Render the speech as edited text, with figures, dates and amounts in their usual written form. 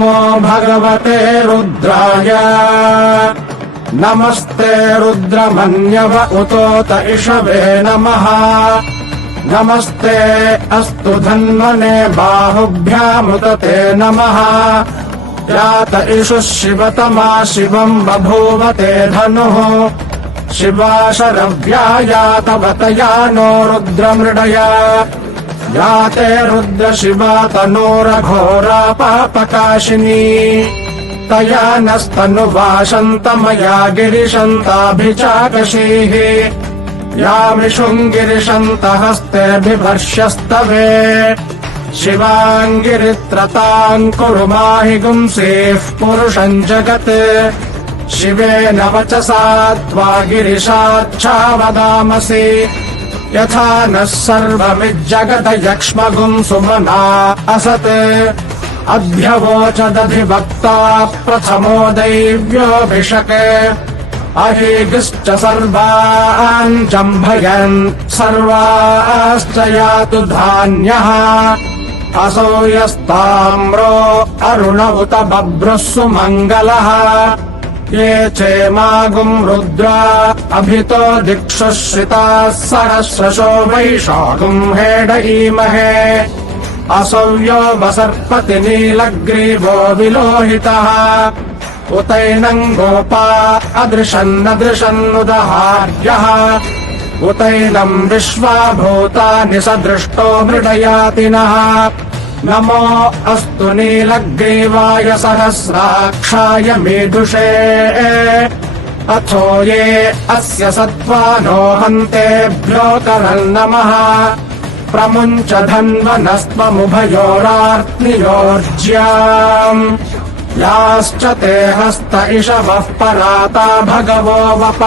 नमो भगवते रुद्राय नमस्ते रुद्रमन्यव उतोत इषवे नमः नमस्ते अस्तु धन्वने बाहुभ्यामुत ते नमः यात इषुः शिवतमा शिवम् बभूव ते धनुः शिवा शरव्या यातवतया नो रुद्रमृडया याते रुद्र शिवा तनोरघोरा पापकाशिनी तया नस्तनुवाशन्तमया गिरिशन्ताभिचाकशीः यामिषुङ्गिरिशन्तहस्तेऽभिभर्ष्यस्तवे शिवाङ्गिरित्रताम् कुरु माहि गुंसेः पुरुषम् जगत् शिवेन वचसा त्वा गिरिशाच्छावदामसि यथा नः सर्वमिज्जगत यक्ष्मगुम् सुमना असत् अभ्यवोचदधिवक्ता प्रथमो दैव्योऽभिषक् अहीगिश्च सर्वान् जम्भयन् सर्वाश्च यातु धान्यः असौ यस्ताम्रो अरुण उत बभ्रुः सुमङ्गलः ये चेमागुम् रुद्रा अभितो दिक्षुः श्रिताः सहस्रशो वैशाखुम् हेडयीमहे असौ यो वसर्पति नीलग्रीवो विलोहितः उतैनम् गोपा अदृशन्नदृशन्नुदहार्यः उतैनम् विश्वा भूतानि सदृष्टो मृडयातिनः नमो अस्तु नीलग्रीवाय सहस्राक्षाय मीदुषे अथो ये अस्य सत्त्वानो हन्तेभ्यो करन्नमः प्रमुञ्च धन्वनस्त्वमुभयोरार्त्नियोर्ज्याम् याश्च ते हस्त इषवः पराता भगवो वप